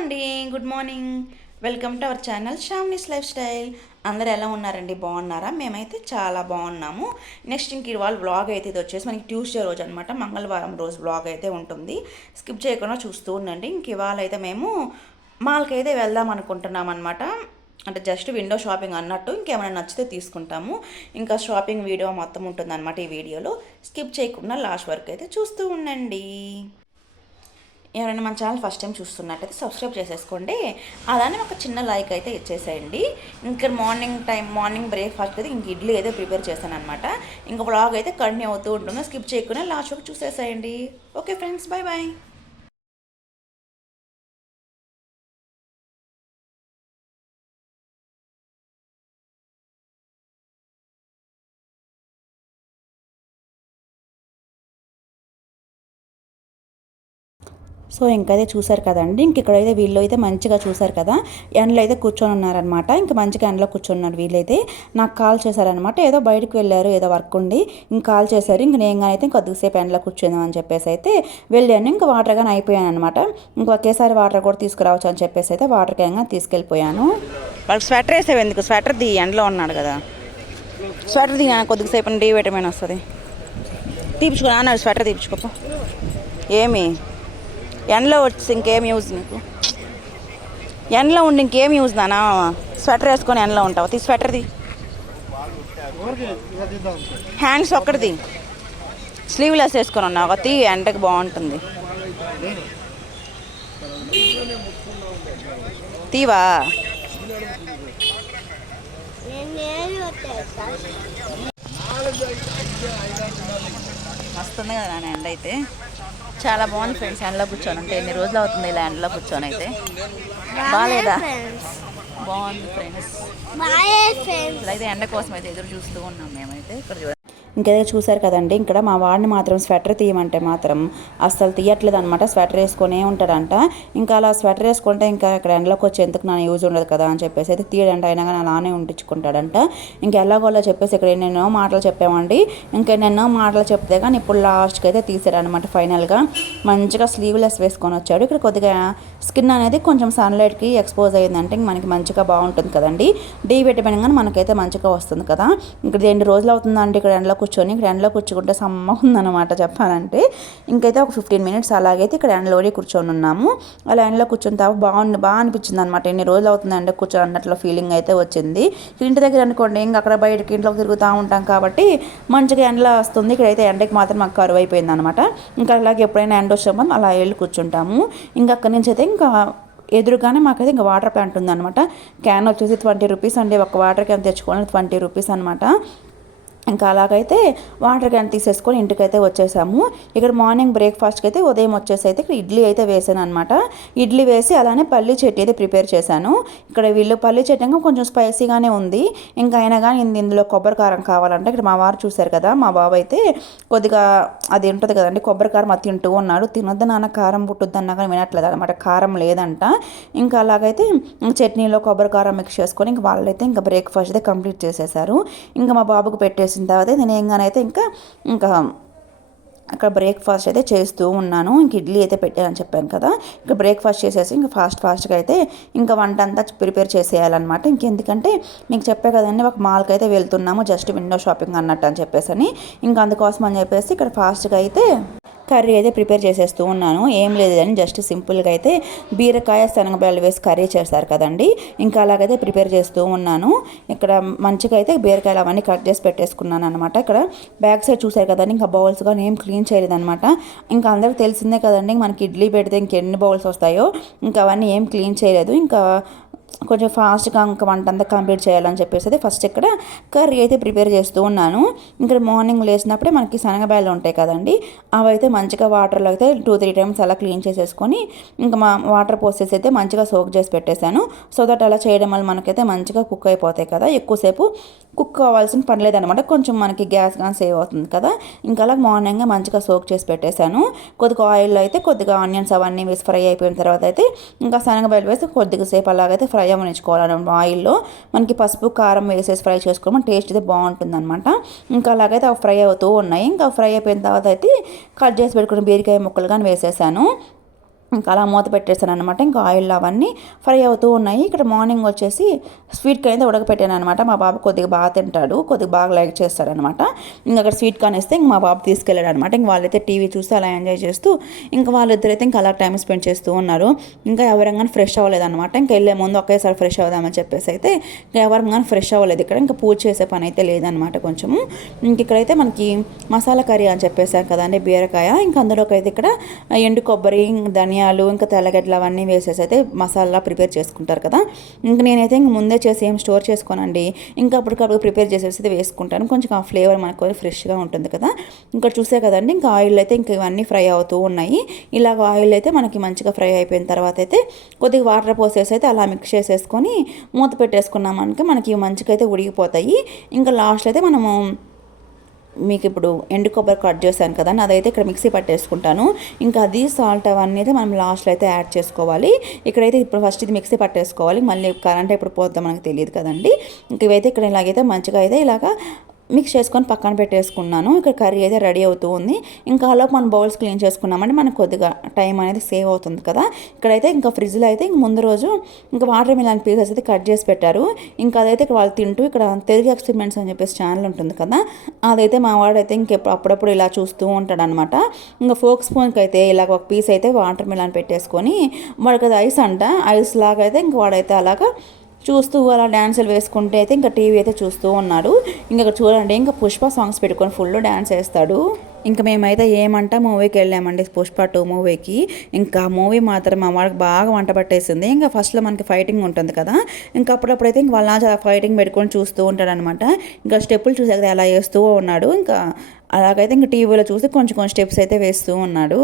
అండి. Good morning welcome to our channel Shamni's lifestyle అందరు ఎలా ఉన్నారండి? బాగున్నారా? మేమైతే చాలా బాగున్నాము. నెక్స్ట్ ఇంక ఇవాళ వ్లాగ్ అయితే ఇది వచ్చేసి మనకి ట్యూస్డే రోజు అనమాట మంగళవారం రోజు వ్లాగ్ అయితే ఉంటుంది. స్కిప్ చేయకుండా చూస్తూ ఉండండి. ఇంక ఇవాళ అయితే మేము మాల్కి అయితే వెళ్దాం అనుకుంటున్నాం అనమాట అంటే జస్ట్ విండో షాపింగ్ అన్నట్టు ఇంకేమైనా నచ్చితే తీసుకుంటాము. ఇంకా షాపింగ్ వీడియో మొత్తం ఉంటుందన్నమాట ఈ వీడియోలో స్కిప్ చేయకుండా లాస్ట్ వరకు అయితే చూస్తూ ఉండండి. ఎవరైనా మన ఛానల్ ఫస్ట్ టైం చూస్తున్నట్టయితే సబ్స్క్రైబ్ చేసేసుకోండి. అలానే ఒక చిన్న లైక్ అయితే ఇచ్చేసేయండి. ఇంకా మార్నింగ్ టైం మార్నింగ్ బ్రేక్ఫాస్ట్ అయితే ఇంక ఇడ్లీ అయితే ప్రిపేర్ చేశాను అనమాట ఇంకా బ్లాగ్ అయితే కంటిన్యూ అవుతూ ఉంటుంది. స్కిప్ చేయకుండా లాస్ట్ వరకు చూసేసేయండి. Okay friends bye bye so ఇంకైతే చూసారు కదండి. ఇంక ఇక్కడైతే వీళ్ళు అయితే మంచిగా చూసారు కదా. ఎండలో అయితే కూర్చొని ఉన్నారనమాట ఇంకా మంచిగా ఎండలో కూర్చున్నారు వీళ్ళైతే. నాకు కాల్ చేశారనమాట ఏదో బయటకు వెళ్ళారు ఏదో వర్క్ ఉండి ఇంక కాల్ చేశారు. ఇంక నేను అయితే కొద్దిసేపు ఎండలో కూర్చుందాం అని చెప్పేసి అయితే వెళ్ళాను. ఇంకా వాటర్ కానీ అయిపోయాను అనమాట ఇంక ఒకేసారి వాటర్ కూడా తీసుకురావచ్చు అని చెప్పేసి అయితే వాటర్ క్యాన్ తీసుకెళ్ళిపోయాను. వాళ్ళకి స్వెటర్ వేసేవి ఎందుకు? స్వెటర్ ది ఎండలో ఉన్నాడు కదా. స్వెటర్ ది కొద్దిసేపు డి విటమిన్ వస్తుంది. తీపించుకో స్వెటర్ తీపించుకోపో ఏమి? ఎండలో వచ్చి ఇంకేం యూజ్ నీకు? ఎండలో ఉండి ఇంకేం యూజ్ నానా? స్వెటర్ వేసుకొని ఎండలో ఉంటావు? తీ స్వెటర్ది హ్యాండ్స్ ఒక్కటిది స్లీవ్లెస్ వేసుకొని ఉన్నావు తీ ఎండకి బాగుంటుంది. తీవా? వస్తుంది కదా ఎండ అయితే చాలా బాగుంది ఫ్రెండ్స్ ఎండలో కూర్చొని. అంటే ఎన్ని రోజులు అవుతుంది ఇలా ఎండలో కూర్చొని అయితే? బాగాలేదా బాగుంది ఫ్రెండ్స్. ఇలా అయితే ఎండ కోసం అయితే ఎదురు చూస్తూ ఉన్నాం మేమైతే. ఇక్కడ ఇంకేదో చూసారు కదండి. ఇక్కడ మా వాడిని మాత్రం స్వెటర్ తీయమంటే మాత్రం అస్సలు తీయట్లేదు అనమాట స్వెటర్ వేసుకొనే ఉంటాడంట. ఇంకా అలా స్వెటర్ వేసుకుంటే ఇంకా ఇక్కడ ఎండలోకి వచ్చి ఎందుకు నా యూజ్ ఉండదు కదా అని చెప్పేసి అయితే తీయడంట. అయినా కానీ అలానే ఉండించుకుంటాడంట ఇంకా ఎలాగోలా చెప్పేసి ఇక్కడ ఎన్నెన్నో మాటలు చెప్పామండి. ఇంకా ఎన్నెన్నో మాటలు చెప్తే కానీ ఇప్పుడు లాస్ట్కి అయితే తీసాడనమాట ఫైనల్గా. మంచిగా స్లీవ్లెస్ వేసుకొని వచ్చాడు. ఇక్కడ కొద్దిగా స్కిన్ అనేది కొంచెం సన్లైట్కి ఎక్స్పోజ్ అయ్యిందంటే ఇంక మనకి మంచిగా బాగుంటుంది కదండి. డీ విటమిన్ కానీ మనకైతే మంచిగా వస్తుంది కదా. ఇక్కడ ఎన్ని రోజులు అవుతుందండి? ఇక్కడ ఎండలో కూర్చొని ఇక్కడ ఎండలో కూర్చుకుంటే సమ్మగా ఉందన్నమాట చెప్పాలంటే. ఇంకైతే ఒక ఫిఫ్టీన్ మినిట్స్ అలాగైతే ఇక్కడ ఎండలోనే కూర్చొని ఉన్నాము. అలా ఎండలో కూర్చుని తావు బాగుంది బాగా అనిపించింది అనమాట ఎన్ని రోజులు అవుతుంది ఎండ కూర్చొని అన్నట్లు ఫీలింగ్ అయితే వచ్చింది. ఇంటి దగ్గర అనుకోండి ఇంకా అక్కడ బయటకి ఇంట్లోకి తిరుగుతూ ఉంటాం కాబట్టి మంచిగా ఎండలో వస్తుంది. ఇక్కడైతే ఎండకి మాత్రం మాకు కరువు అయిపోయింది అనమాట ఇంకా అలాగే ఎప్పుడైనా ఎండ వచ్చామో అలా వెళ్ళి కూర్చుంటాము. ఇంకా అక్కడి నుంచి అయితే ఇంకా ఎదురుగానే మాకైతే ఇంకా వాటర్ ప్లాంట్ ఉందన్నమాట. క్యాన్ వచ్చేసి ట్వంటీ రూపీస్ అండి. ఒక వాటర్ క్యాన్ తెచ్చుకోవాలి ట్వంటీ రూపీస్ అనమాట ఇంకా అలాగైతే వాటర్ క్యాన్ తీసేసుకొని ఇంటికైతే వచ్చేసాము. ఇక్కడ మార్నింగ్ బ్రేక్ఫాస్ట్కి అయితే ఉదయం వచ్చేసి అయితే ఇక్కడ ఇడ్లీ అయితే వేసాను అనమాట ఇడ్లీ వేసి అలానే పల్లి చట్నీ అయితే ప్రిపేర్ చేశాను. ఇక్కడ వీళ్ళు పల్లి చట్నీ కొంచెం స్పైసీగానే ఉంది. ఇంకా అయినా కానీ ఇందులో కొబ్బరి కారం కావాలంటే ఇక్కడ మా వారు చూశారు కదా మా బాబు అయితే కొద్దిగా అది ఉంటుంది కదండి కొబ్బరి కారం అది తింటూ ఉన్నాడు. తినొద్దు నాన్న కారం పుట్టుద్దు అన్నా కానీ వినట్లేదు అనమాట కారం లేదంట. ఇంకా అలాగైతే చట్నీలో కొబ్బరి కారం మిక్స్ చేసుకొని ఇంకా వాళ్ళైతే ఇంకా బ్రేక్ఫాస్ట్ అయితే కంప్లీట్ చేసేసారు. ఇంకా మా బాబుకు పెట్టేసి చేసిన తర్వాత నేను ఏంగానైతే ఇంకా ఇంకా అక్కడ బ్రేక్ఫాస్ట్ అయితే చేస్తూ ఉన్నాను. ఇంక ఇడ్లీ అయితే పెట్టానని చెప్పాను కదా. ఇంకా బ్రేక్ఫాస్ట్ చేసేసి ఇంకా ఫాస్ట్ ఫాస్ట్గా అయితే ఇంకా వంట అంతా ప్రిపేర్ చేసేయాలన్నమాట. ఇంకెందుకంటే మీకు చెప్పే కదండి ఒక మాల్కి అయితే వెళ్తున్నాము జస్ట్ విండో షాపింగ్ అన్నట్టు అని చెప్పేసి అని ఇంకా అందుకోసం అని చెప్పేసి ఇక్కడ ఫాస్ట్గా అయితే కర్రీ అయితే ప్రిపేర్ చేసేస్తూ ఉన్నాను. ఏం లేదు అని జస్ట్ సింపుల్గా అయితే బీరకాయ శనగబెల్లు వేసి కర్రీ చేస్తారు కదండి. ఇంకా అలాగైతే ప్రిపేర్ చేస్తూ ఉన్నాను. ఇక్కడ మంచిగా అయితే బీరకాయలు అవన్నీ కట్ చేసి పెట్టేసుకున్నాను అనమాట ఇక్కడ బ్యాక్ సైడ్ చూసారు కదండి ఇంకా బౌల్స్ కానీ ఏం క్లీన్ చేయలేదు అనమాట ఇంకా అందరికి తెలిసిందే కదండి మనకి ఇడ్లీ పెడితే ఇంకెన్ని బౌల్స్ వస్తాయో. ఇంకా అవన్నీ ఏం క్లీన్ చేయలేదు. ఇంకా కొంచెం ఫాస్ట్గా ఇంకా వంట అంతా కంప్లీట్ చేయాలని చెప్పేసి అయితే ఫస్ట్ ఇక్కడ కర్రీ అయితే ప్రిపేర్ చేస్తూ ఉన్నాను. ఇక్కడ మార్నింగ్ లేచినప్పుడే మనకి శనగబాయలు ఉంటాయి కదండి అవి అయితే మంచిగా వాటర్లో అయితే టూ త్రీ టైమ్స్ అలా క్లీన్ చేసేసుకొని ఇంకా మా వాటర్ పోసేసి అయితే మంచిగా సోక్ చేసి పెట్టేశాను. సో దట్ అలా చేయడం వల్ల మనకైతే మంచిగా కుక్ అయిపోతాయి కదా. ఎక్కువసేపు కుక్ అవ్వాల్సిన పని లేదనమాట కొంచెం మనకి గ్యాస్ కానీ సేవ్ అవుతుంది కదా. ఇంకా అలా మార్నింగ్ మంచిగా సోక్ చేసి పెట్టేశాను. కొద్దిగా ఆయిల్లో అయితే కొద్దిగా ఆనియన్స్ అవన్నీ వేసి ఫ్రై అయిపోయిన తర్వాత అయితే ఇంకా శనగబాయలు వేసి కొద్దిగా సేపు అలాగైతే ఫ్రై అవ్వనిచ్చుకోవాలన్నమాట ఆయిల్లో మనకి పసుపు కారం వేసేసి ఫ్రై చేసుకోవడం టేస్ట్ అయితే బాగుంటుంది అనమాట ఇంకా అలాగైతే అవి ఫ్రై అవుతూ ఉన్నాయి. ఇంకా ఫ్రై అయిపోయిన తర్వాత అయితే కట్ చేసి పెట్టుకున్న బీరకాయ ముక్కలు కానీ వేసేసాను. ఇంకా అలా మూత పెట్టేసాను అనమాట ఇంకా ఆయిల్ అవన్నీ ఫ్రై అవుతూ ఉన్నాయి. ఇక్కడ మార్నింగ్ వచ్చేసి స్వీట్ కార్న్ అయితే ఉడకపెట్టాను అనమాట మా బాబు కొద్దిగా బాగా తింటాడు. కొద్దిగా బాగా లైక్ చేస్తాడనమాట ఇంకా అక్కడ స్వీట్ కార్న్ ఇస్తే ఇంక మా బాబు తీసుకెళ్ళాడు అనమాట ఇంక వాళ్ళైతే టీవీ చూసి అలా ఎంజాయ్ చేస్తూ ఇంకా వాళ్ళిద్దరైతే ఇంకా అలా టైం స్పెండ్ చేస్తూ ఉన్నారు. ఇంకా ఎవరంగానే ఫ్రెష్ అవ్వలేదన్నమాట. ఇంకా వెళ్ళే ముందు ఒకేసారి ఫ్రెష్ అవుదామని చెప్పేసి అయితే ఇంకా ఎవరంగానే కానీ ఫ్రెష్ అవ్వలేదు. ఇక్కడ ఇంకా పూజ చేసే పని అయితే లేదనమాట కొంచెము. ఇంక ఇక్కడైతే మనకి మసాలా కర్రీ అని చెప్పేసాం కదండి బీరకాయ. ఇంకా అందులోకి అయితే ఇక్కడ ఎండు కొబ్బరి ధనియాలు ఇంకా తెల్లగడ్డలు అవన్నీ వేసేసి అయితే మసాలా ప్రిపేర్ చేసుకుంటారు కదా. ఇంకా నేనైతే ఇంక ముందే చేసి ఏం స్టోర్ చేసుకోనండి. ఇంకా అప్పటికప్పుడు ప్రిపేర్ చేసేసి అయితే వేసుకుంటాను. కొంచెం ఆ ఫ్లేవర్ మనకు ఫ్రెష్గా ఉంటుంది కదా. ఇంకా చూసే కదండి ఇంకా ఆయిల్ అయితే ఇంకా ఇవన్నీ ఫ్రై అవుతూ ఉన్నాయి. ఇలాగ ఆయిల్ అయితే మనకి మంచిగా ఫ్రై అయిపోయిన తర్వాత అయితే కొద్దిగా వాటర్ పోసేసి అయితే అలా మిక్స్ చేసేసుకొని మూత పెట్టేసుకున్నామంటే మనకి మంచిగా అయితే ఉడిగిపోతాయి ఇంకా లాస్ట్లో అయితే మనము మీకు ఇప్పుడు ఎండు కొబ్బరి కట్ చేశాను కదా అదైతే ఇక్కడ మిక్సీ పట్టేసుకుంటాను. ఇంకా అది సాల్ట్ అవన్నీ అయితే మనం లాస్ట్లో అయితే యాడ్ చేసుకోవాలి. ఇక్కడైతే ఇప్పుడు ఫస్ట్ ఇది మిక్సీ పట్టేసుకోవాలి. మళ్ళీ కరెంట్ ఎప్పుడు పోద్దాం మనకు తెలియదు కదండి. ఇంక ఇవైతే ఇక్కడ ఇలాగైతే మంచిగా అయితే ఇలాగా మిక్స్ చేసుకొని పక్కన పెట్టేసుకున్నాను. ఇక్కడ కర్రీ అయితే రెడీ అవుతూ ఉంది. ఇంకా అలా మనం బౌల్స్ క్లీన్ చేసుకున్నామంటే మనకు కొద్దిగా టైం అనేది సేవ్ అవుతుంది కదా. ఇక్కడైతే ఇంకా ఫ్రిడ్జ్లో అయితే ఇంక ముందు రోజు ఇంకా వాటర్ మిలాన్ పీసెస్ అయితే కట్ చేసి పెట్టారు. ఇంకా అదైతే ఇక్కడ వాళ్ళు తింటూ ఇక్కడ తెలుగు ఎక్స్పెరిమెంట్స్ అని చెప్పేసి ఛానల్ ఉంటుంది కదా. అదైతే మా వాడైతే ఇంకెప్పుడు అప్పుడప్పుడు ఇలా చూస్తూ ఉంటాడు అనమాట ఇంకా ఫోక్ స్పూన్కి అయితే ఇలాగ ఒక పీస్ అయితే వాటర్ మిలాన్ పెట్టేసుకొని వాడికి అది ఐస్ అంట. ఐస్ లాగా అయితే ఇంక వాడైతే అలాగా చూస్తూ అలా డ్యాన్సులు వేసుకుంటే అయితే ఇంకా టీవీ అయితే చూస్తూ ఉన్నాడు. ఇంకా చూడండి ఇంకా పుష్ప సాంగ్స్ పెట్టుకొని ఫుల్ డ్యాన్స్ వేస్తాడు ఇంకా మేమైతే ఏమంట మూవీకి వెళ్ళామండి పుష్ప టూ మూవీకి ఇంకా మూవీ మాత్రం మా వాళ్ళకి బాగా వంట పట్టేసింది. ఇంకా ఫస్ట్లో మనకి ఫైటింగ్ ఉంటుంది కదా ఇంకా అప్పుడప్పుడైతే ఇంక వాళ్ళ ఫైటింగ్ పెట్టుకొని చూస్తూ ఉంటాడు అనమాట ఇంకా స్టెప్పులు చూసాక అలా వేస్తూ ఉన్నాడు. ఇంకా అలాగైతే ఇంకా టీవీలో చూసి కొంచెం కొంచెం స్టెప్స్ అయితే వేస్తూ ఉన్నాడు.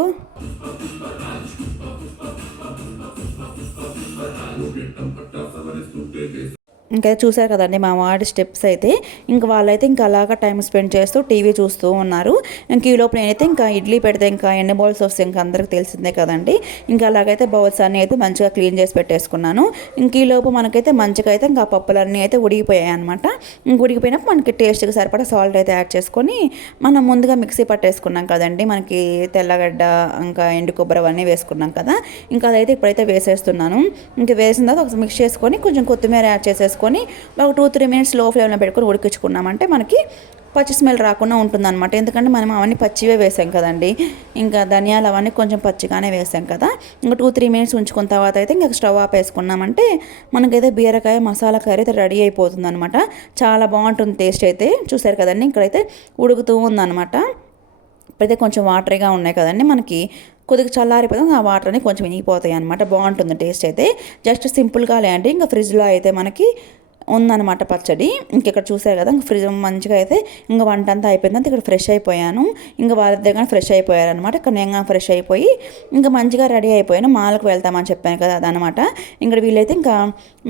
ఇంకా చూసారు కదండి మా వాడి స్టెప్స్ అయితే. ఇంకా వాళ్ళైతే ఇంకా అలాగా టైం స్పెండ్ చేస్తూ టీవీ చూస్తూ ఉన్నారు. ఇంకా ఈ లోపు నేనైతే ఇంకా ఇడ్లీ పెడితే ఇంకా ఎన్ని బౌల్స్ వస్తే ఇంకా అందరికి తెలిసిందే కదండి. ఇంకా అలాగైతే బౌల్స్ అన్నీ అయితే మంచిగా క్లీన్ చేసి పెట్టేసుకున్నాను. ఇంక ఈ లోపు మనకైతే మంచిగా అయితే ఇంకా పప్పులన్నీ అయితే ఉడిగిపోయాయి అనమాట ఇంక ఉడికిపోయినప్పుడు మనకి టేస్ట్కి సరిపడా సాల్ట్ అయితే యాడ్ చేసుకొని మనం ముందుగా మిక్సీ పట్టేసుకున్నాం కదండి. మనకి తెల్లగడ్డ ఇంకా ఎండు కొబ్బరి అవన్నీ వేసుకున్నాం కదా. ఇంకా అదైతే ఇప్పుడైతే వేసేస్తున్నాను. ఇంకా వేసిన తర్వాత ఒక మిక్స్ చేసుకొని కొంచెం కొత్తిమీర యాడ్ చేసేసుకొని ఒక టూ త్రీ మినిట్స్లో ఫ్లేమ్లో పెట్టుకొని ఉడికించుకున్నామంటే మనకి పచ్చి స్మెల్ రాకుండా ఉంటుందన్నమాట. ఎందుకంటే మనం అవన్నీ పచ్చివే వేసాం కదండి. ఇంకా ధనియాలు అవన్నీ కొంచెం పచ్చిగానే వేసాం కదా. ఇంకా టూ త్రీ మినిట్స్ ఉంచుకున్న తర్వాత అయితే ఇంకా స్టవ్ ఆఫ్ వేసుకున్నామంటే మనకైతే బీరకాయ మసాలా కర్రీ అయితే రెడీ అయిపోతుంది అనమాట చాలా బాగుంటుంది టేస్ట్ అయితే. చూసారు కదండి ఇక్కడైతే ఉడుకుతూ ఉందన్నమాట. ఇప్పుడైతే కొంచెం వాటరీగా ఉన్నాయి కదండి మనకి. కొద్దిగా చల్లారిపోతాం ఆ వాటర్ అని కొంచెం ఇనిగిపోతాయి అనమాట బాగుంటుంది టేస్ట్ అయితే. జస్ట్ సింపుల్గా లేండి ఇంకా ఫ్రిడ్జ్లో అయితే మనకి ఉందన్నమాట పచ్చడి. ఇంకెక్కడ చూసారు కదా ఇంక ఫ్రిడ్జ్ మంచిగా అయితే ఇంకా వంట అంతా అయిపోయిందంటే ఇక్కడ ఫ్రెష్ అయిపోయాను. ఇంకా వాళ్ళ దగ్గర ఫ్రెష్ అయిపోయారనమాట ఇక్కడ నేను ఫ్రెష్ అయిపోయి ఇంకా మంచిగా రెడీ అయిపోయాను. మాలకు వెళ్తామని చెప్పాను కదా అదనమాట ఇక్కడ వీళ్ళైతే ఇంకా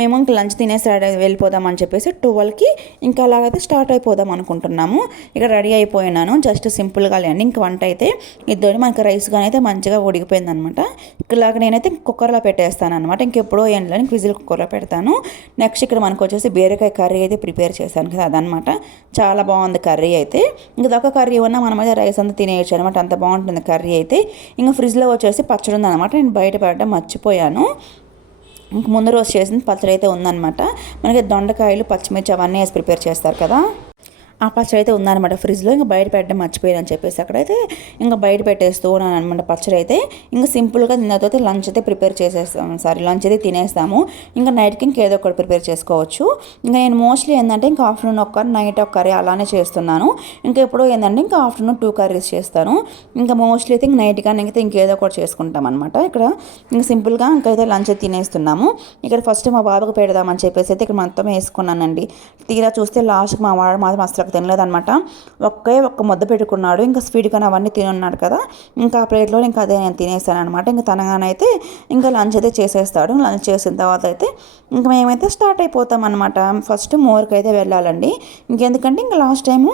మేము ఇంకా లంచ్ తినేసి రెడీ వెళ్ళిపోదామని చెప్పేసి ట్వెల్వ్కి ఇంకా అలాగైతే స్టార్ట్ అయిపోదాం అనుకుంటున్నాము. ఇక్కడ రెడీ అయిపోయినాను. జస్ట్ సింపుల్గా లేండి. ఇంక వంట అయితే ఇద్దరు మనకి రైస్ కానీ అయితే మంచిగా ఉడికిపోయింది అనమాట ఇలాగ నేనైతే కుక్కర్లో పెట్టేస్తాను అనమాట ఇంకెప్పుడో ఎండ్లో విజిల్ కుక్కర్లో పెడతాను. నెక్స్ట్ ఇక్కడ మనకు వచ్చేసి బీరకాయ కర్రీ అయితే ప్రిపేర్ చేశాను కదా అదనమాట చాలా బాగుంది కర్రీ అయితే. ఇంకా దొక్క కర్రీ ఉన్నా మనమైతే రైస్ అంతా తినేయచ్చు అనమాట అంత బాగుంటుంది కర్రీ అయితే. ఇంకా ఫ్రిడ్జ్లో వచ్చేసి పచ్చడి ఉందన్నమాట. నేను బయట పెట్టడం మర్చిపోయాను. ఇంక ముందు రోజు చేసిన పచ్చడి అయితే ఉందన్నమాట. మనకి దొండకాయలు పచ్చిమిర్చి అవన్నీ వేసి ప్రిపేర్ చేస్తారు కదా. ఆ పచ్చడి అయితే ఉందన్నమాట. ఫ్రిడ్జ్లో ఇంకా బయట పెట్టడం మర్చిపోయాను అని చెప్పేసి అక్కడైతే ఇంకా బయట పెట్టేస్తూ ఉన్నాను అనమాట పచ్చడి అయితే. ఇంకా సింపుల్గా తిన్నతో లంచ్ అయితే ప్రిపేర్ చేసేస్తాము సారీ లంచ్ అయితే తినేస్తాము. ఇంకా నైట్కి ఇంకా ఏదో ఒకటి ప్రిపేర్ చేసుకోవచ్చు. ఇంకా నేను మోస్ట్లీ ఏంటంటే ఇంకా ఆఫ్టర్నూన్ ఒక నైట్ ఒక కర్రీ అలానే చేస్తున్నాను. ఇంకా ఎప్పుడో ఏంటంటే ఇంకా ఆఫ్టర్నూన్ టూ కర్రీస్ చేస్తాను. ఇంకా మోస్ట్లీ అయితే ఇంక నైట్ కానీ అయితే ఇంకేదో ఒకటి చేసుకుంటాం అనమాట ఇక్కడ. ఇంకా సింపుల్గా ఇంకా అయితే లంచ్ తినేస్తున్నాము. ఇక్కడ ఫస్ట్ మా బాబుకి పెడదామని చెప్పేసి అయితే ఇక్కడ మొత్తం వేసుకున్నానండి. తీరా చూస్తే లాస్ట్కి మా వాడు మాత్రం అసలు తినలేదనమాట ఒకే ఒక్క ముద్ద పెట్టుకున్నాడు. ఇంకా స్వీట్ అవన్నీ తినున్నాడు కదా. ఇంకా ఆ ప్లేట్లో ఇంకా అదే నేను తినేసాను అనమాట ఇంకా తనగానైతే ఇంకా లంచ్ అయితే చేసేస్తాడు. లంచ్ చేసిన తర్వాత అయితే ఇంకా మేమైతే స్టార్ట్ అయిపోతాం అనమాట ఫస్ట్ మోర్కి అయితే వెళ్ళాలండి. ఇంకెందుకంటే ఇంకా లాస్ట్ టైము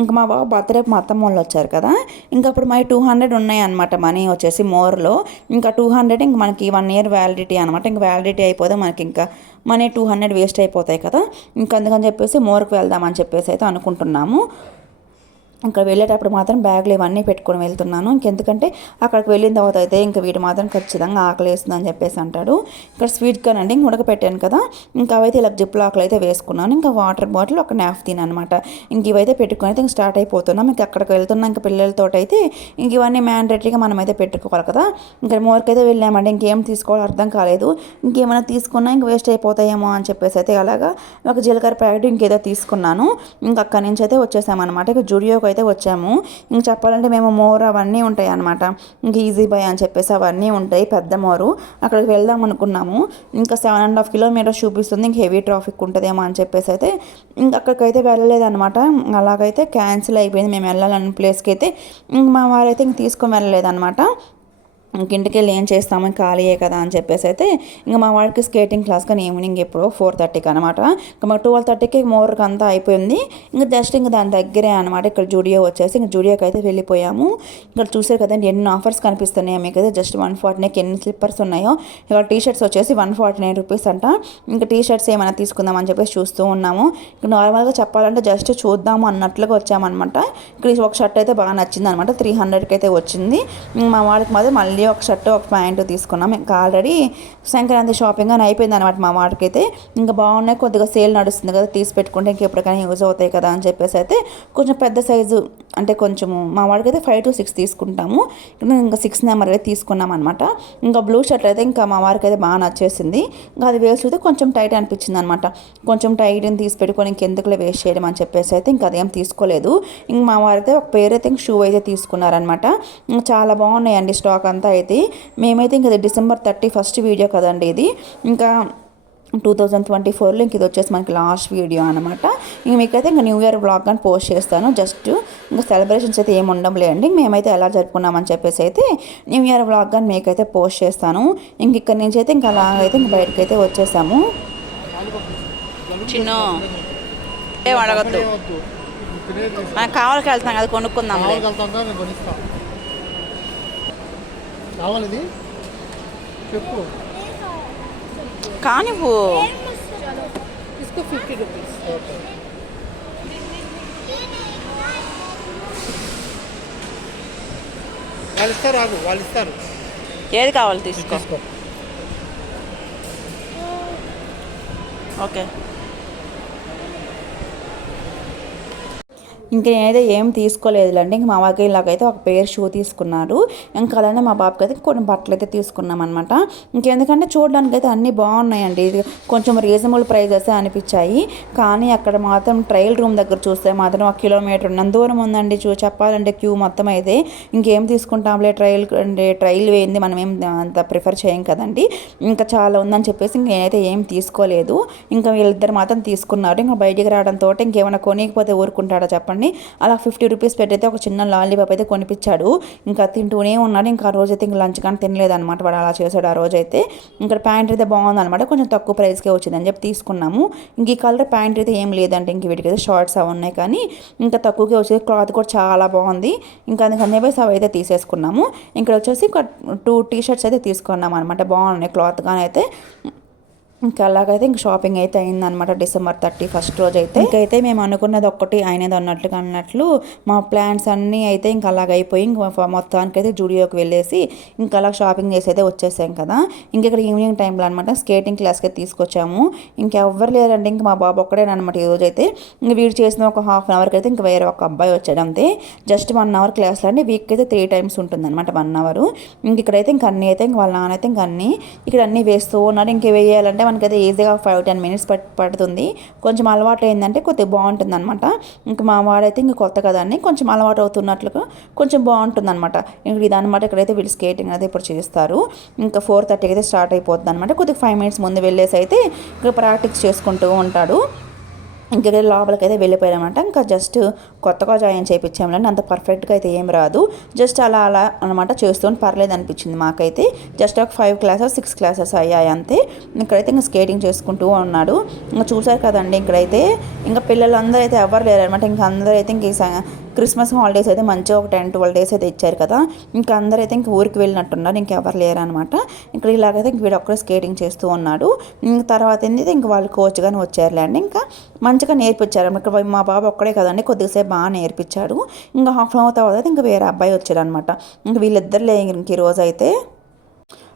ఇంకా మా బాబు బర్త్డే మా అత్తమ్మ వాళ్ళు వచ్చారు కదా. ఇంకా అప్పుడు మై టూ హండ్రెడ్ ఉన్నాయి అనమాట మనీ వచ్చేసి మోర్లో. ఇంకా టూ హండ్రెడ్ ఇంకా మనకి వన్ ఇయర్ వ్యాలిడిటీ అనమాట ఇంకా వ్యాలిడిటీ అయిపోతే మనకి ఇంకా మనీ టూ హండ్రెడ్ వేస్ట్ అయిపోతాయి కదా. ఇంకందుకని చెప్పేసి మోర్కి వెళ్దామని చెప్పేసి అయితే అనుకుంటున్నాము. అక్కడ వెళ్ళేటప్పుడు మాత్రం బ్యాగులు ఇవన్నీ పెట్టుకొని వెళ్తున్నాను. ఇంకెందుకంటే అక్కడికి వెళ్ళిన తర్వాత అయితే ఇంకా వీడు మాత్రం ఖచ్చితంగా ఆకలి వేస్తుందని చెప్పేసి అంటాడు. ఇక్కడ స్వీట్ కార్న్ అండి ఇంక ఉడకపెట్టాను కదా. ఇంకా అవైతే ఇలా జిప్ ఆకలి అయితే వేసుకున్నాను. ఇంకా వాటర్ బాటిల్ ఒక నాఫ్తిన్ అనమాట ఇంక ఇవైతే పెట్టుకుని అయితే ఇంక స్టార్ట్ అయిపోతున్నాం. ఇంకా అక్కడికి వెళ్తున్నాం ఇంకా పిల్లలతో అయితే ఇంక ఇవన్నీ మ్యాండేటరీగా మనం అయితే పెట్టుకోవాలి కదా. ఇంకా మోర్కైతే అయితే వెళ్ళామండి ఇంకేం తీసుకోవాలో అర్థం కాలేదు. ఇంకేమైనా తీసుకున్నా ఇంక వేస్ట్ అయిపోతాయేమో అని చెప్పేసి అయితే అలాగా ఒక జీలకర్ర ప్యాకెట్ ఇంకేదో తీసుకున్నాను. ఇంకా అక్కడి నుంచి అయితే వచ్చేసామన్నమాట. ఇక జుడియోకి అయితే వచ్చాము. ఇంక చెప్పాలంటే మేము మోర్ అవన్నీ ఉంటాయి అనమాట ఇంక ఈజీ బై అని చెప్పేసి అవన్నీ ఉంటాయి పెద్ద మోరు. అక్కడికి వెళ్దాం అనుకున్నాము. ఇంకా సెవెన్ అండ్ హాఫ్ కిలోమీటర్స్ చూపిస్తుంది. ఇంక హెవీ ట్రాఫిక్ ఉంటుందేమో అని చెప్పేసి అయితే ఇంక అక్కడికైతే వెళ్ళలేదన్నమాట. అలాగైతే క్యాన్సిల్ అయిపోయింది. మేము వెళ్ళాలన్న ప్లేస్కి అయితే ఇంక మా వారైతే ఇంక తీసుకొని వెళ్ళలేదన్నమాట. ఇంక ఇంటికి వెళ్ళి ఏం చేస్తాము ఖాళీయే కదా అని చెప్పేసి అయితే ఇంకా మా వాడికి స్కేటింగ్ క్లాస్ కానీ ఈవినింగ్ ఎప్పుడో ఫోర్ థర్టీకి అనమాట ఇంకా మాకు ట్వెల్వ్ థర్టీకి మోర్కి అంతా అయిపోయింది. ఇంకా జస్ట్ ఇంకా దాని దగ్గరే అనమాట ఇక్కడ జూడియో వచ్చేసి ఇంకా జూడియోకి అయితే వెళ్ళిపోయాము. ఇక్కడ చూసారు కదండి ఎన్ని ఆఫర్స్ కనిపిస్తున్నాయో మీకు అయితే. జస్ట్ వన్ ఫార్టీ నైన్కి ఎన్ని స్లిప్పర్స్ ఉన్నాయో. ఇక్కడ టీ షర్ట్స్ వచ్చేసి వన్ ఫార్టీ నైన్ రూపీస్ అంట. ఇంకా టీ షర్ట్స్ ఏమైనా తీసుకుందాం అని చెప్పేసి చూస్తూ ఉన్నాము. ఇంకా నార్మల్గా చెప్పాలంటే జస్ట్ చూద్దాము అన్నట్లుగా వచ్చామన్నమాట. ఇక్కడ ఒక షర్ట్ అయితే బాగా నచ్చింది అనమాట త్రీ హండ్రెడ్కి అయితే వచ్చింది. మా వాడికి మాత్రం మళ్ళీ ఒక షర్ట్ ఒక ప్యాంట్ తీసుకున్నాం. ఇంకా ఆల్రెడీ సంక్రాంతి షాపింగ్ అని అయిపోయింది అనమాట మా వాటికైతే ఇంకా బాగున్నాయి కొద్దిగా సేల్ నడుస్తుంది కదా తీసి పెట్టుకుంటే ఇంకెప్పటికైనా యూజ్ అవుతాయి కదా అని చెప్పేసి అయితే కొంచెం పెద్ద సైజు అంటే కొంచెము మా వాడికైతే ఫైవ్ టు సిక్స్ తీసుకుంటాము. ఇంకా సిక్స్ నెంబర్ అయితే తీసుకున్నాం అనమాట ఇంకా బ్లూ షర్ట్ అయితే ఇంకా మా వారికి అయితే బాగా నచ్చేసింది. ఇంకా అది వేసి చూస్తే కొంచెం టైట్ అనిపించింది అనమాట కొంచెం టైట్ అని తీసి పెట్టుకొని ఇంకెందుకులే వేస్ట్ చేయడం అని చెప్పేసి అయితే ఇంకా అదేం తీసుకోలేదు. ఇంక మా వారైతే ఒక పేరు అయితే షూ అయితే తీసుకున్నారనమాట ఇంకా చాలా బాగున్నాయండి స్టాక్ అంతా. అయితే మేమైతే ఇంకా డిసెంబర్ థర్టీ ఫస్ట్ వీడియో కదండి ఇది. ఇంకా టూ థౌజండ్ ట్వంటీ ఫోర్లో ఇంక ఇది వచ్చేసి మనకి లాస్ట్ వీడియో అనమాట ఇంక మీకైతే ఇంకా న్యూ ఇయర్ బ్లాగ్ కానీ పోస్ట్ చేస్తాను. జస్ట్ ఇంకా సెలబ్రేషన్స్ అయితే ఏమి ఉండవులేండి మేమైతే ఎలా జరుపుకున్నామని చెప్పేసి అయితే న్యూ ఇయర్ బ్లాగ్ కానీ మీకైతే పోస్ట్ చేస్తాను. ఇంక ఇక్కడ నుంచి అయితే ఇంకా అలాగైతే ఇంక బయటకు అయితే వచ్చేసాము. చిన్న ఏ అడగద్దు. మనకు కావాలకి వెళ్తున్నాం కదా కొనుక్కుందాం కావాలి ఇది చెప్పు కానివ్వు इसको फिफ्टी रुपीज़ ఓకే వాళ్ళు ఇస్తారు రాగు వాళ్ళు ఇస్తారు ఏది కావాలి తీసుకో తీసుకో ఓకే ఇంక నేనైతే ఏం తీసుకోలేదులేండి. ఇంక మా వారికి ఇలాగైతే ఒక పేర్ షూ తీసుకున్నారు. ఇంకా అలానే మా బాబుకి అయితే కొన్ని బట్టలు అయితే తీసుకున్నాం అనమాట ఇంకెందుకంటే చూడడానికి అయితే అన్నీ బాగున్నాయండి. ఇది కొంచెం రీజనబుల్ ప్రైజెస్ అనిపించాయి. కానీ అక్కడ మాత్రం ట్రయల్ రూమ్ దగ్గర చూస్తే మాత్రం ఒక కిలోమీటర్ ఉన్న దూరం ఉందండి చూ చెప్పాలంటే క్యూ మొత్తం అయితే. ఇంకేం తీసుకుంటాంలే ట్రయల్ అంటే ట్రయల్ వేయింది మనం ఏం అంత ప్రిఫర్ చేయం కదండి. ఇంకా చాలా ఉందని చెప్పేసి ఇంక నేనైతే ఏం తీసుకోలేదు. ఇంకా వీళ్ళిద్దరు మాత్రం తీసుకున్నారు. ఇంకా బయటికి రావడంతో ఇంకేమైనా కొనికపోతే ఊరుకుంటాడా చెప్పండి. అలా ఫిఫ్టీ రూపీస్ పెట్టయితే ఒక చిన్న లాలీపాప్ అయితే కొనిపించాడు. ఇంకా తింటూనే ఉన్నాడు. ఇంకా ఆ రోజైతే ఇంకా లంచ్ కానీ తినలేదు అనమాట వాడు అలా చేశాడు ఆ రోజైతే. ఇంకా ప్యాంట్ అయితే బాగుందన్నమాట. కొంచెం తక్కువ ప్రైస్కే వచ్చిందని చెప్పి తీసుకున్నాము. ఇంక ఈ కలర్ ప్యాంట్ అయితే ఏం లేదంటే ఇంక వీటికి అయితే షార్ట్స్ అవి ఉన్నాయి కానీ ఇంకా తక్కువకే వచ్చేది. క్లాత్ కూడా చాలా బాగుంది. ఇంకా అందుకని చెప్పేసి అవి అయితే తీసేసుకున్నాము. ఇక్కడ వచ్చేసి ఒక టూ టీ షర్ట్స్ అయితే తీసుకున్నాం అనమాట బాగున్నాయి క్లాత్ కానీ అయితే. ఇంకా అలాగైతే ఇంక షాపింగ్ అయితే అయిందనమాట డిసెంబర్ థర్టీ ఫస్ట్ రోజు అయితే ఇంకైతే మేము అనుకున్నది ఒక్కటి అయినది అన్నట్లుగా అన్నట్లు మా ప్లాన్స్ అన్నీ అయితే ఇంకా అలాగ అయిపోయి ఇంకా మొత్తానికి అయితే జూడియోకి వెళ్ళేసి ఇంకా అలా షాపింగ్ చేసి అయితే వచ్చేసాం కదా. ఇంక ఇక్కడ ఈవినింగ్ టైంలో అనమాట స్కేటింగ్ క్లాస్కి తీసుకొచ్చాము. ఇంకెవ్వరు లేరండి ఇంక మా బాబు ఒక్కడేనమాట ఈ రోజు అయితే ఇంక వీడు చేసిన ఒక హాఫ్ అన్ అవర్కి అయితే ఇంక వేరే ఒక అబ్బాయి వచ్చాడు అంతే. జస్ట్ వన్ అవర్ క్లాస్లో అండి వీక్ అయితే త్రీ టైమ్స్ ఉంటుంది అనమాట వన్ అవర్. ఇంక ఇక్కడైతే ఇంక అన్నీ అయితే ఇంక వాళ్ళ నాన్న అయితే ఇంక అన్నీ ఇక్కడ అన్నీ వేస్తూ ఉన్నారు. ఇంక వేయాలంటే మనకైతే ఈజీగా ఫైవ్ టెన్ మినిట్స్ పట్ పడుతుంది. కొంచెం అలవాటు అయిందంటే కొద్దిగా బాగుంటుంది అనమాట ఇంకా మా వాడైతే ఇంక కొత్త కదండి కొంచెం అలవాటు అవుతున్నట్లుగా కొంచెం బాగుంటుంది అనమాట ఇంకా ఇదనమాట ఇక్కడైతే వీళ్ళు స్కేటింగ్ అయితే ఇప్పుడు చేస్తారు. ఇంకా ఫోర్ థర్టీకి అయితే స్టార్ట్ అయిపోతుంది అనమాట కొద్దిగా ఫైవ్ మినిట్స్ ముందు వెళ్ళేసి అయితే ఇంకా ప్రాక్టీస్ చేసుకుంటూ ఉంటాడు. ఇంకైతే లోపలికి అయితే వెళ్ళిపోయామన్నమాట ఇంకా జస్ట్ కొత్తగా జాయిన్ చేయించాములండి అంత పర్ఫెక్ట్గా అయితే ఏం రాదు. జస్ట్ అలా అలా అనమాట చేస్తూ పర్లేదు అనిపించింది మాకైతే. జస్ట్ ఒక ఫైవ్ క్లాసెస్ సిక్స్ క్లాసెస్ అయ్యాయి అంతే. ఇక్కడైతే ఇంకా స్కేటింగ్ చేసుకుంటూ ఉన్నాడు. ఇంకా చూసారు కదండి ఇక్కడైతే. ఇంకా పిల్లలందరూ అయితే ఎవరు లేరనమాట ఇంకా అందరూ అయితే ఇంక క్రిస్మస్ హాలిడేస్ అయితే మంచిగా ఒక టెన్ ట్వెల్వ్ డేస్ అయితే ఇచ్చారు కదా. ఇంకా అందరైతే ఇంక ఊరికి వెళ్ళినట్టున్నారు. ఇంకెవరు లేరు అనమాట ఇక్కడ ఇలాగైతే ఇంక వీడు ఒక్కడే స్కేటింగ్ చేస్తూ ఉన్నాడు. ఇంక తర్వాత ఏంటంటే ఇంక వాళ్ళు కోచ్ కానీ వచ్చారులేండి. ఇంకా మంచిగా నేర్పించారు ఇక్కడ మా బాబు ఒక్కడే కదండి కొద్దిసేపు బాగా నేర్పించాడు. ఇంకా హాఫ్ అన్ అవర్ తర్వాత ఇంకా వేరే అబ్బాయి వచ్చాడు అనమాట ఇంక వీళ్ళిద్దరు లే ఇంక ఈరోజు అయితే.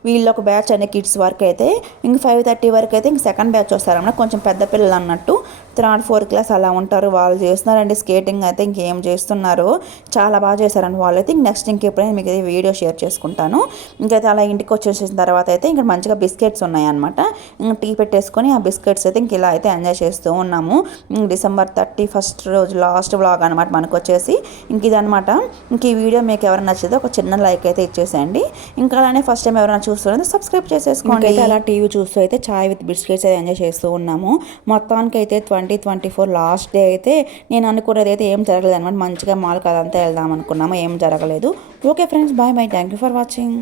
వీళ్ళు ఒక బ్యాచ్ అనే కిడ్స్ వరకు అయితే. ఇంక ఫైవ్ థర్టీ వరకు అయితే ఇంక సెకండ్ బ్యాచ్ వస్తారన్నమాట కొంచెం పెద్ద పిల్లలు అన్నట్టు. థర్డ్ ఫోర్త్ క్లాస్ అలా ఉంటారు వాళ్ళు చేస్తున్నారండి స్కేటింగ్ అయితే ఇంకేం చేస్తున్నారు. చాలా బాగా చేశారండి వాళ్ళైతే ఇంక నెక్స్ట్ ఇంకెప్పుడైనా మీకు ఇది వీడియో షేర్ చేసుకుంటాను. ఇంకైతే అలా ఇంటికి వచ్చేసిన తర్వాత అయితే ఇంకా మంచిగా బిస్కెట్స్ ఉన్నాయన్నమాట. ఇంకా టీ పెట్టేసుకొని ఆ బిస్కెట్స్ అయితే ఇంక ఇలా అయితే ఎంజాయ్ చేస్తూ ఉన్నాము. డిసెంబర్ థర్టీ ఫస్ట్ రోజు లాస్ట్ వ్లాగ్ అనమాట మనకు వచ్చేసి. ఇంక ఇదనమాట ఇంక ఈ వీడియో మీకు ఎవరైనా నచ్చితే ఒక చిన్న లైక్ అయితే ఇచ్చేసేయండి. ఇంకా అలానే ఫస్ట్ టైం ఎవరైనా చూస్తుంటే సబ్స్క్రైబ్ చేసేసుకోండి. అలా టీవీ చూస్తూ అయితే చాయ్ విత్ బిస్కెట్స్ అయితే ఎంజాయ్ చేస్తూ ఉన్నాము. మొత్తానికి అయితే twenty twenty twenty four last day అయితే నేను అనుకున్నది అయితే ఏం జరగలేదు అనమాట మంచిగా మాల్ కదంతా వెళ్దాం అనుకున్నాము. ఏం జరగలేదు. Okay friends bye bye. Thank you for watching.